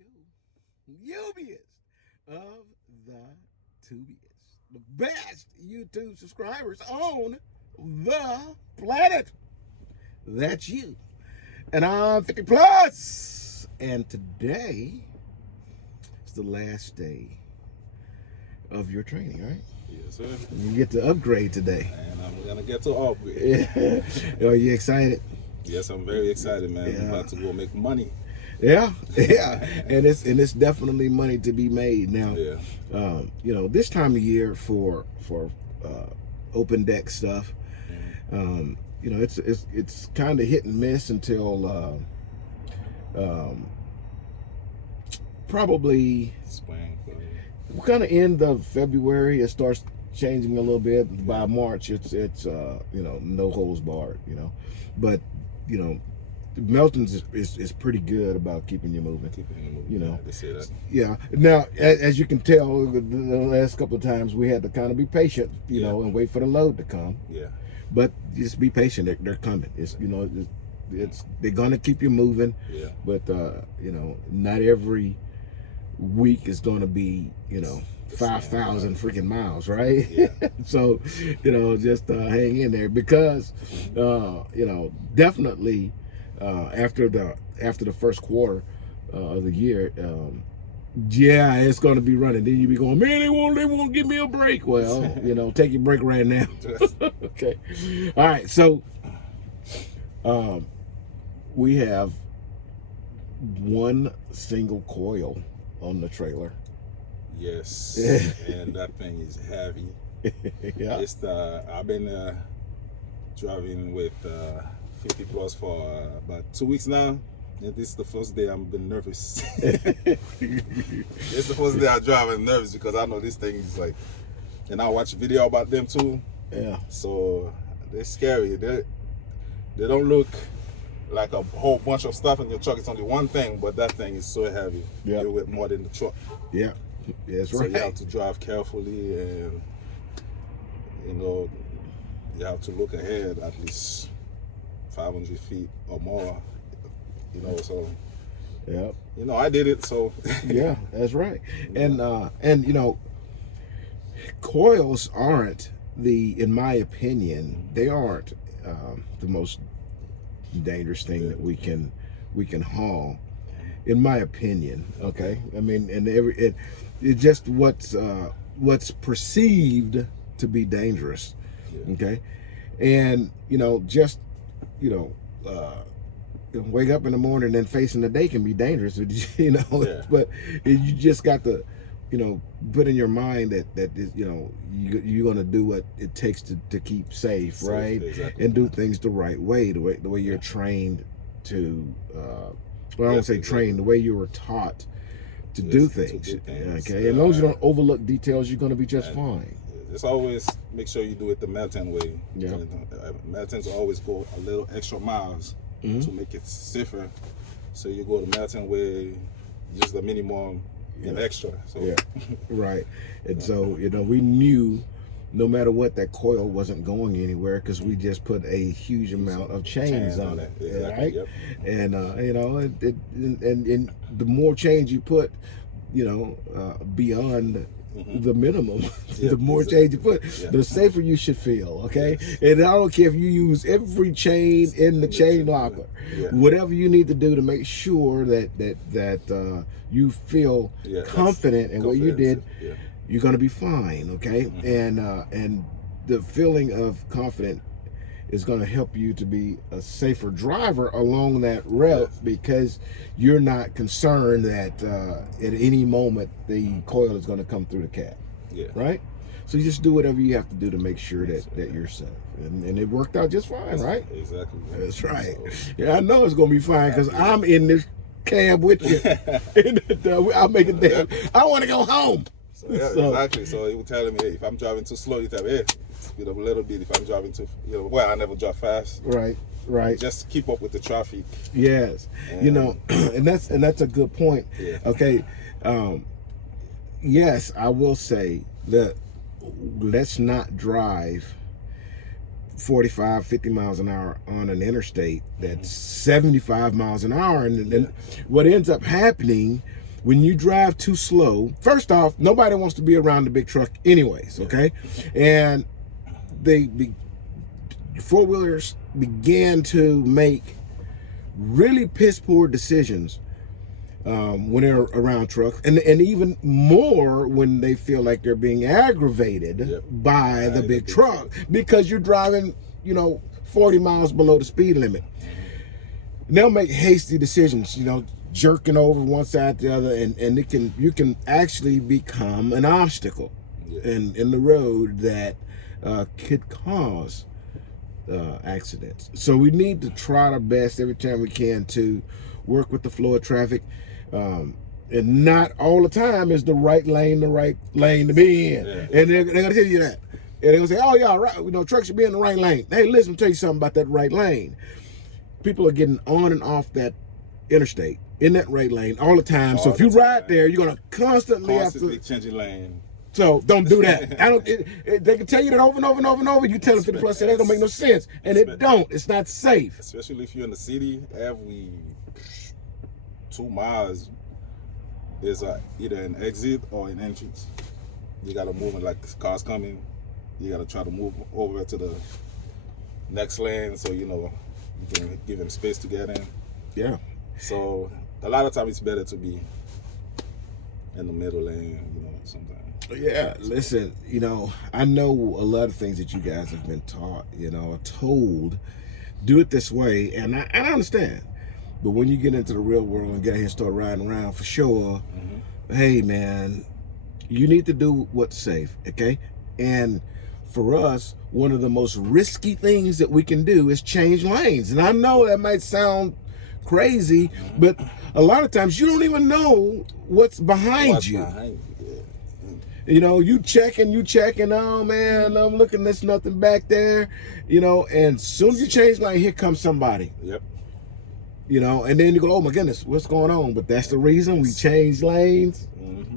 we go. Yubiest of the tubiest. The best YouTube subscribers on the planet. That's you. And I'm 50 plus. And today is the last day of your training, right? Yes, sir. You get to upgrade today. And I'm gonna get to upgrade. Yeah. Are you excited? Yes, I'm very excited, man. Yeah. I'm about to go make money. Yeah, yeah, and it's definitely money to be made now. Yeah. You know, this time of year for open deck stuff, you know, it's kind of hit and miss until probably Spring. kind of end of February. It starts changing a little bit. By March, it's you know, no holds barred. You know, but you know, Melton's is pretty good about keeping you moving. You know, they say that. Yeah. Now, as you can tell, the last couple of times we had to kind of be patient, you know, and wait for the load to come. Yeah. But just be patient. They're coming. It's, you know, they're gonna keep you moving. Yeah. But you know, not every week is gonna be, you know, 5,000 freaking miles, right? Yeah. So, you know, just hang in there because, you know, definitely. After the first quarter of the year, yeah, it's going to be running. Then you be going, man, they won't give me a break. Well, you know, take your break right now. Okay. All right. So, we have one single coil on the trailer. Yes. And that thing is heavy. Yeah. I've been driving with 50 plus for about 2 weeks now, and this is the first day I've been nervous. It's the first day I drive and nervous because I know this thing is like, and I watch video about them too. Yeah. So they're scary. They don't look like a whole bunch of stuff in your truck. It's only one thing, but that thing is so heavy. Yeah. You're with more than the truck. Yeah. That's So right. you have to drive carefully, and you know, you have to look ahead at least 500 feet or more, you know, so Yeah. you know, I did it, so Yeah, that's right. And you know, coils aren't in my opinion, they aren't the most dangerous thing that we can haul, in my opinion. Okay, I mean, and it just what's perceived to be dangerous. Yeah. Okay, and you know, just you know, wake up in the morning and facing the day can be dangerous, you know. Yeah. But you just got to, you know, put in your mind that you know, you're gonna do what it takes to keep safe, right? Exactly. And do things the right way, the way you're trained to. Well, I don't say trained, the way you were taught to do things. Okay, as long as you don't overlook details, you're gonna be just fine. Just always make sure you do it the Melton way. Yeah. Meltons always go a little extra miles to make it safer. So you go the Melton way, just the minimum and extra. So. Yeah, right. And so, you know, we knew no matter what, that coil wasn't going anywhere because we just put a huge amount of chains on it, exactly, right? Yep. And you know, and the more chains you put, you know, beyond the minimum, the more change you put, the safer you should feel. Okay, and I don't care if you use every chain in the chain locker, whatever you need to do to make sure that you feel confident in what you did. You're gonna be fine. Okay, and the feeling of confidence is going to help you to be a safer driver along that route because you're not concerned that at any moment the coil is going to come through the cab. Right? So you just do whatever you have to do to make sure that you're safe. And it worked out just fine, right? Exactly. That's right. Yeah, I know it's going to be fine because I'm in this cab with you. I'll make it there. I want to go home. So, exactly. So he was telling me, hey, if I'm driving too slow, you tell me, hey, speed up a little bit. If I'm driving too, you know, well, I never drive fast. Right. Just keep up with the traffic. Yes. You know, and that's a good point. Okay. Yes, I will say that let's not drive 45, 50 miles an hour on an interstate that's 75 miles an hour. And then what ends up happening when you drive too slow, first off, nobody wants to be around the big truck anyways, okay? And the four-wheelers began to make really piss poor decisions when they're around trucks, and even more when they feel like they're being aggravated by the big truck because you're driving, 40 miles below the speed limit. And they'll make hasty decisions, jerking over one side to the other, and you can actually become an obstacle in the road that could cause accidents. So we need to try our best every time we can to work with the flow of traffic, and not all the time is the right lane to be in. And they're gonna tell you that, and they're gonna say, oh yeah, right, trucks should be in the right lane. Hey, listen, I'll tell you something about that right lane. People are getting on and off that interstate in that right lane all the time. So if you ride there, you're gonna constantly have to change your lane. So don't do that. They can tell you that over and over and over and over. You tell them 50 plus, that don't make no sense, and it don't. It's not safe. Especially if you're in the city, every 2 miles there's either an exit or an entrance. You gotta move, and like cars coming, you gotta try to move over to the next lane so you can give them space to get in. Yeah. So a lot of times it's better to be in the middle lane, sometimes. Yeah, listen, I know a lot of things that you guys have been taught, told, do it this way, and I understand. But when you get into the real world and get out here and start riding around, for sure, hey man, you need to do what's safe, okay? And for us, one of the most risky things that we can do is change lanes. And I know that might sound crazy, but a lot of times you don't even know what's behind you. You check and oh man, I'm looking, there's nothing back there, and as soon as you change lane, here comes somebody. Yep. And then you go, oh my goodness, what's going on? But that's the reason we change lanes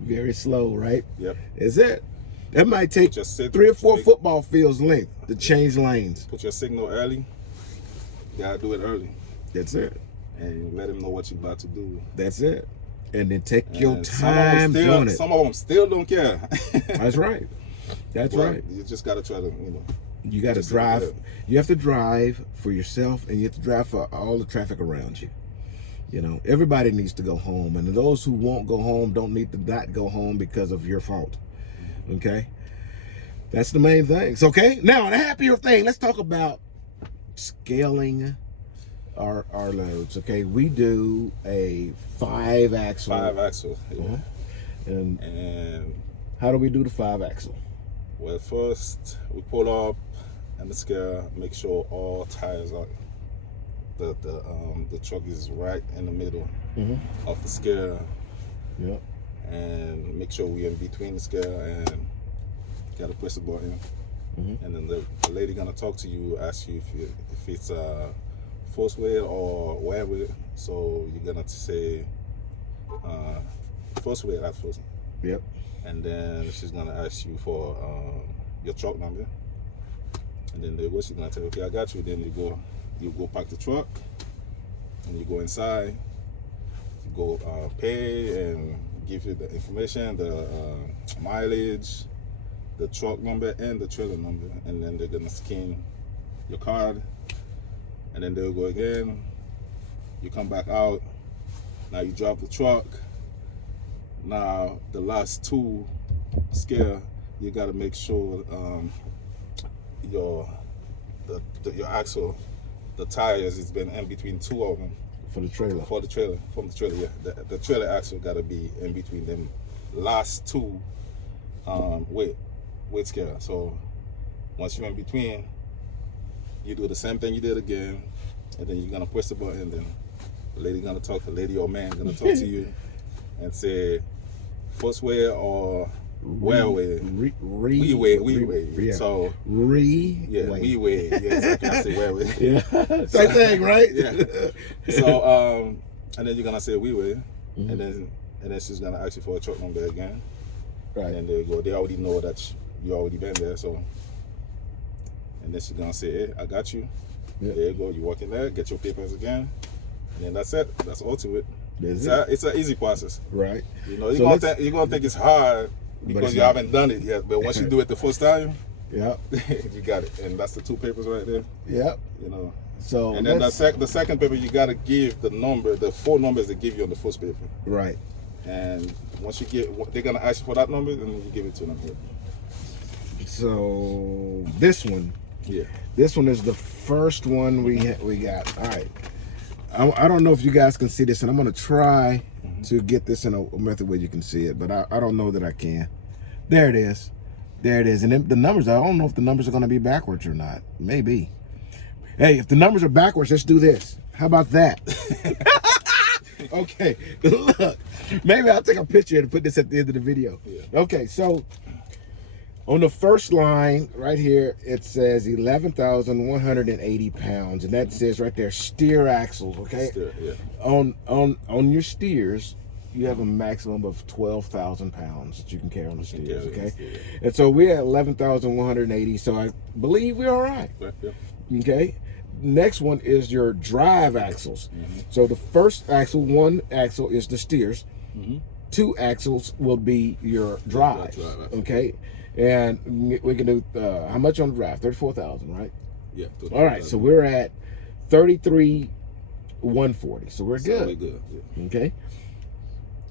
very slow, right? Yep. Is it? That might take 3 or 4 football fields length to change lanes. Put your signal early. You gotta do it early. That's it. And let him know what you're about to do. That's it. And then take your time doing it. Some of them still don't care. That's right. That's right. You just gotta try to, You got to drive. You have to drive for yourself, and you have to drive for all the traffic around you. Everybody needs to go home, and those who won't go home don't need to not go home because of your fault. Okay, that's the main things. Okay, now the happier thing. Let's talk about scaling our loads. Okay, we do a 5-axle. 5-axle. Yeah. And how do we do the 5-axle? Well, first we pull up and the scale, make sure all tires are the truck is right in the middle of the scale. Yep. And make sure we're in between the scale, and gotta press the button. And then the lady gonna talk to you, ask you if it's force weight or wear weight. So you're gonna say force weight at first. Yep. And then she's gonna ask you for your truck number. And then she's gonna tell you, okay, I got you. Then you go park the truck, and you go inside. You go pay and give you the information, the mileage, the truck number, and the trailer number. And then they're gonna scan your card, and then they'll go again. You come back out. Now you drop the truck. Now the last 2 scale, you gotta make sure your axle, the tires, has been in between 2 of them. For the trailer. From the trailer, yeah. The trailer axle gotta be in between them last 2 weight scale. So once you're in between, you do the same thing you did again, and then you're gonna press the button, and then the lady or man gonna talk to you and say first way or wear way. We weigh. Yeah. So we weigh. Yeah, exactly. I say wear way. Yeah. Same thing, right? Yeah. So and then you're gonna say we weigh, and then she's gonna ask you for a truck number again. Right. And they already know that you already been there, so. And then she's gonna say, hey, I got you. Yep. There you go. You walk in there, get your papers again, and then that's it. That's all to it. It's an easy process. Right. You know, you're gonna think it's hard because you haven't done it yet. But once you do it the first time, yeah, you got it. And that's the 2 papers right there. Yep. You know. So and then the second paper, you gotta give the 4 numbers they give you on the first paper. Right. And once you get, they're gonna ask you for that number, and you give it to them. So this one. Yeah. This one is the first one we got. All right. I don't know if you guys can see this, and I'm gonna try to get this in a method where you can see it, but I don't know that I can. There it is. There it is. And then the numbers, I don't know if the numbers are gonna be backwards or not. Maybe. Hey, if the numbers are backwards, let's do this. How about that? Okay, look. Maybe I'll take a picture and put this at the end of the video. Yeah. Okay, so on the first line right here, it says 11,180 pounds, and that says right there steer axles. Okay. Steer, yeah. On your steers, you have a maximum of 12,000 pounds that you can carry on the steers. Okay. Yeah. And so we're at 11,180. So I believe we're all right. Yeah. Okay. Next one is your drive axles. So the first axle, 1 axle is the steers. 2 axles will be your drive. Okay. And we can do how much on the drive? 34,000, right? Yeah. All right. So we're at 33,140. So we're good. Good. Yeah. Okay.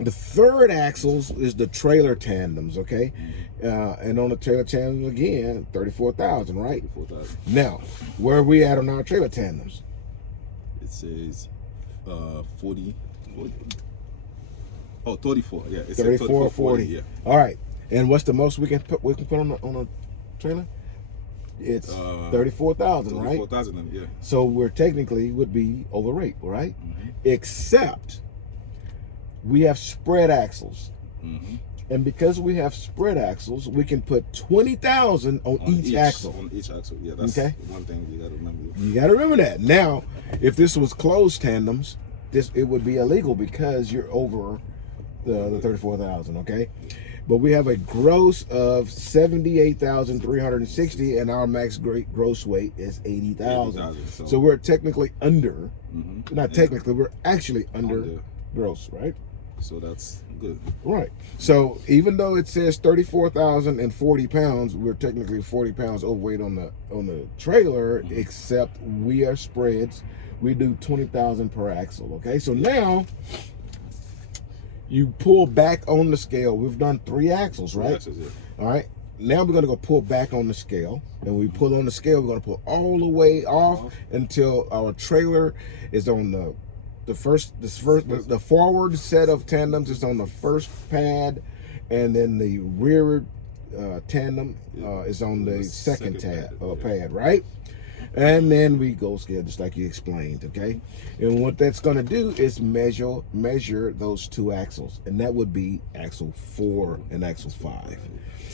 The third axles is the trailer tandems. Okay. And on the trailer tandems again, 34,000, right? 34,000. Now, where are we at on our trailer tandems? It says 40. Oh, 34. Yeah. It 34, 40. Yeah. All right. And what's the most we can put on a trailer? It's 34,000, right? 34,000, yeah. So we're technically would be over rate, right? Except we have spread axles. And because we have spread axles, we can put 20,000 on each axle. On each axle, yeah. That's one thing you gotta remember. You gotta remember that. Now, if this was closed tandems, it would be illegal because you're over the 34,000. Okay. But we have a gross of 78,360, and our max gross weight is 80,000. So we're technically under. Not technically, we're actually under gross, right? So that's good. Right. So even though it says 34,040 pounds, we're technically 40 pounds overweight on the trailer, except we are spreads. We do 20,000 per axle. Okay. So now you pull back on the scale. We've done 3 axles, right? 3 axles, yeah. All right. Now we're going to go pull back on the scale. And we pull on the scale, we're going to pull all the way off until our trailer is on the forward set of tandems is on the first pad, and then the rear tandem is on the second pad, right? And then we go scale just like you explained, okay? And what that's going to do is measure those 2 axles, and that would be axle 4 and axle 5.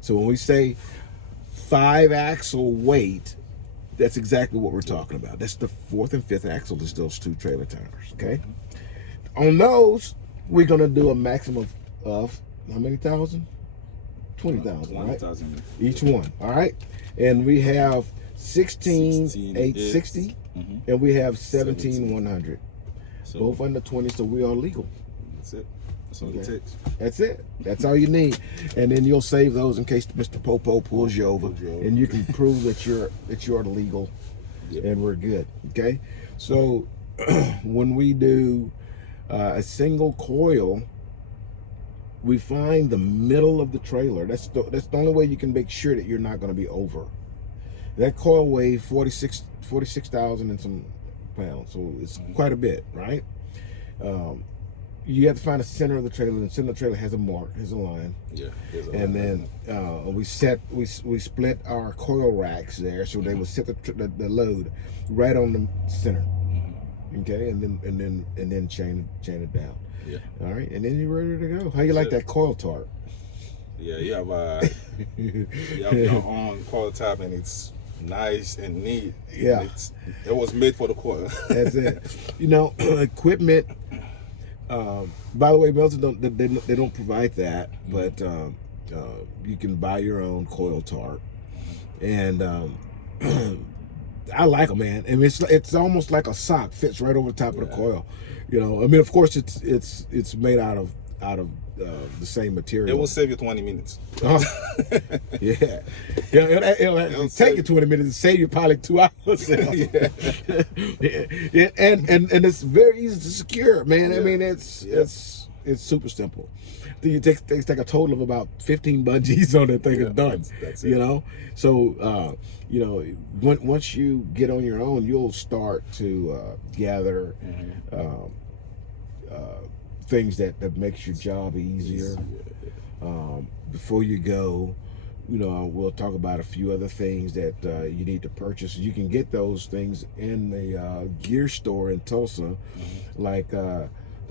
So when we say 5 axle weight, that's exactly what we're talking about. That's the 4th and 5th axle is those 2 trailer tires, okay? On those, we're going to do a maximum of how many thousand? 20,000, right? 20,000. Each one, all right? And we have 16,860, and we have 17,100. So, both under 20, so we are legal. That's it. That's all it takes. That's it. That's all you need. And then you'll save those in case Mr. Popo pulls you over, and you can prove that you're legal, and we're good. Okay. So when we do a single coil, we find the middle of the trailer. That's the only way you can make sure that you're not going to be over. That coil weighs 46,000 and some pounds, so it's quite a bit, right? You have to find the center of the trailer, and the center of the trailer has a mark, has a line. Yeah. And then we split our coil racks there, so they will set the load right on the center. Okay, and then chain it down. Yeah. All right, and then you're ready to go. How you like that coil tarp? Yeah, you have your own coil tarp, and it's nice and neat. Yeah. It was made for the coil. That's it. You know, equipment. By the way, Melton they don't provide that, but you can buy your own coil tarp, and I like them, man. I mean, it's almost like a sock, fits right over the top of the coil. You know, I mean, of course, it's made out of the same material. It will save you 20 minutes. Yeah, it'll take you 20 minutes and save you probably 2 hours. Yeah. And it's very easy to secure, man. I mean, it's super simple. You take a total of about 15 bungees on that thing, and done. That's it. You know, so you know, once you get on your own, you'll start to gather things that makes your job easier. Before you go, you know, we'll talk about a few other things that you need to purchase. You can get those things in the gear store in Tulsa, like the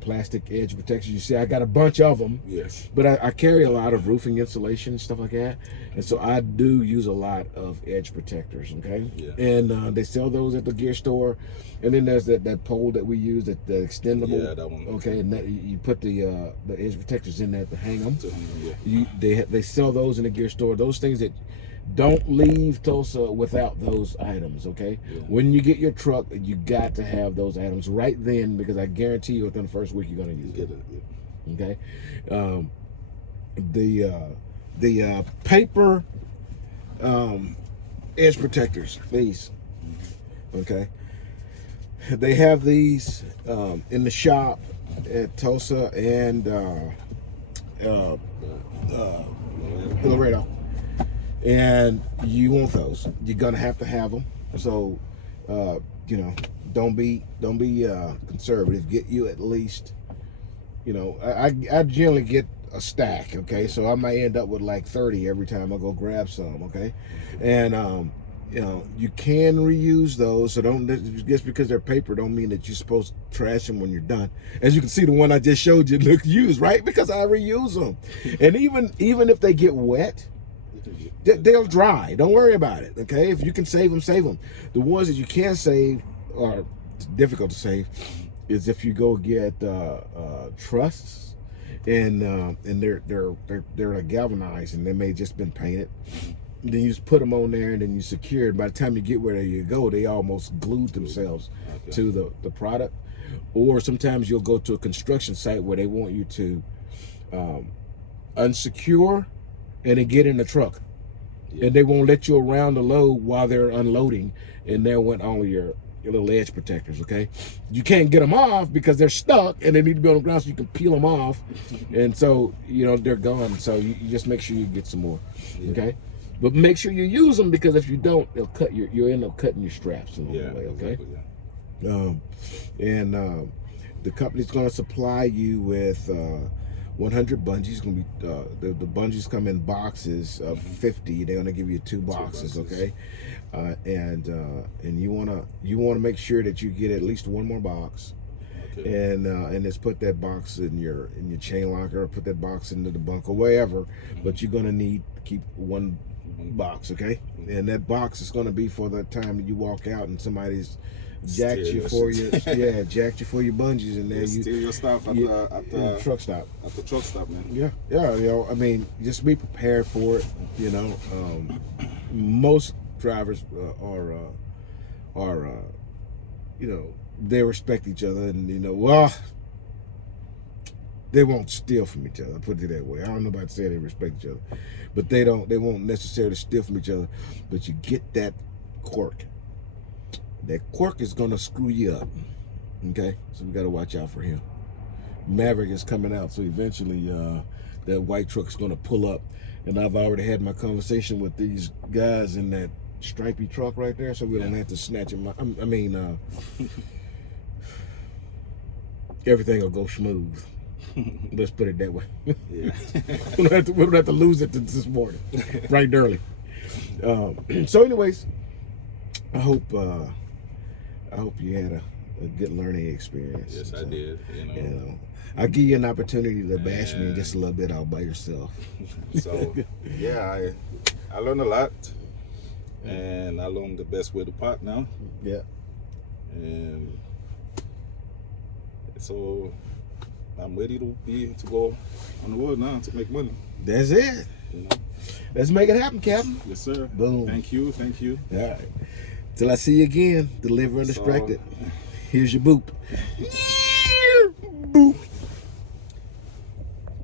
plastic edge protection. You see, I got a bunch of them. Yes. But I carry a lot of roofing insulation and stuff like that, and so I do use a lot of edge protectors. Okay. Yeah. And they sell those at the gear store, and then there's that pole that we use, that the extendable. Yeah, that one. Okay, and that, you put the edge protectors in there to hang them. Yeah. They sell those in the gear store. Those things that don't leave Tulsa without those items, okay? Yeah. When you get your truck, you got to have those items right then, because I guarantee you within the first week you're going to use it. Okay? The paper edge protectors, these, okay? They have these in the shop at Tulsa and Laredo. And you want those. You're gonna have to have them. So, you know, don't be conservative. Get you at least, you know, I generally get a stack. Okay, so I might end up with like 30 every time I go grab some. Okay, and you know, you can reuse those. So don't, just because they're paper don't mean that you're supposed to trash them when you're done. As you can see, the one I just showed you look used, right? Because I reuse them. And even if they get wet, they'll dry. Don't worry about it. Okay, if you can save them, save them. The ones that you can't save are difficult to save. Is if you go get trusses, and they're like galvanized, and they may just been painted. Then you just put them on there, and then you secure it. By the time you get where you go, they almost glued themselves to the product. Or sometimes you'll go to a construction site where they want you to unsecure and then get in the truck, and they won't let you around the load while they're unloading, and there went only your little edge protectors. Okay, you can't get them off because they're stuck and they need to be on the ground, so you can peel them off, and so you know they're gone. So you just make sure you get some more. Okay, but make sure you use them, because if you don't, they'll cut you'll end up cutting your straps along the way. Okay, exactly, the company's going to supply you with 100 bungees. Going to be the bungees come in boxes of 50. They're going to give you 2 boxes. Okay, and you want to make sure that you get at least 1 more box. Okay. And just put that box in your chain locker, or put that box into the bunk or wherever. But you're going to need to keep 1 box. Okay, and that box is going to be for the time that you walk out and somebody's jacked you for your jacked you for your bungees, and then you steal your stuff at the truck stop. At the truck stop, man. Yeah, you know, I mean, just be prepared for it. You know, most drivers are you know, they respect each other, and you know, well, they won't steal from each other. I'll put it that way. I don't know about saying they respect each other, but they won't necessarily steal from each other. But you get that quirk. That quirk is gonna screw you up. Okay, so we gotta watch out for him. Maverick is coming out, so eventually that white truck's gonna pull up, and I've already had my conversation with these guys in that stripy truck right there, so we don't have to snatch him. I mean, everything will go smooth. Let's put it that way. Yeah. we don't have to lose it this morning, bright and early. So, anyways, I hope you had a good learning experience. Yes, I did. You know, I'll give you an opportunity to bash me just a little bit all by yourself. So, yeah, I learned a lot, and I learned the best way to pot now. Yeah. And so I'm ready to go on the road now to make money. That's it. You know? Let's make it happen, Captain. Yes, sir. Boom. Thank you. All right. Till I see you again, deliver undistracted. Here's your boop. Boop.